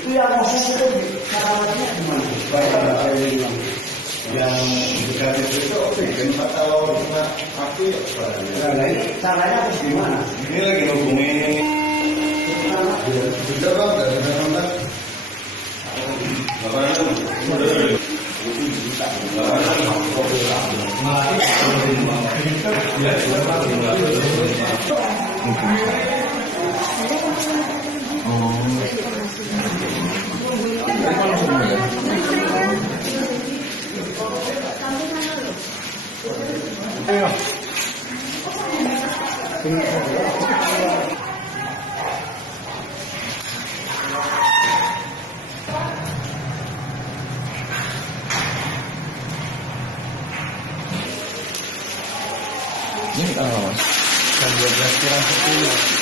Itu yang kosong itu caranya gimana? Yang negatif itu oke, kan Pak tahu cuma aku ya Nah, ini caranya harus gimana? ini lagi hubungi sudah bang, sudah kontak. Ini mas. Jam 12 kurang 10.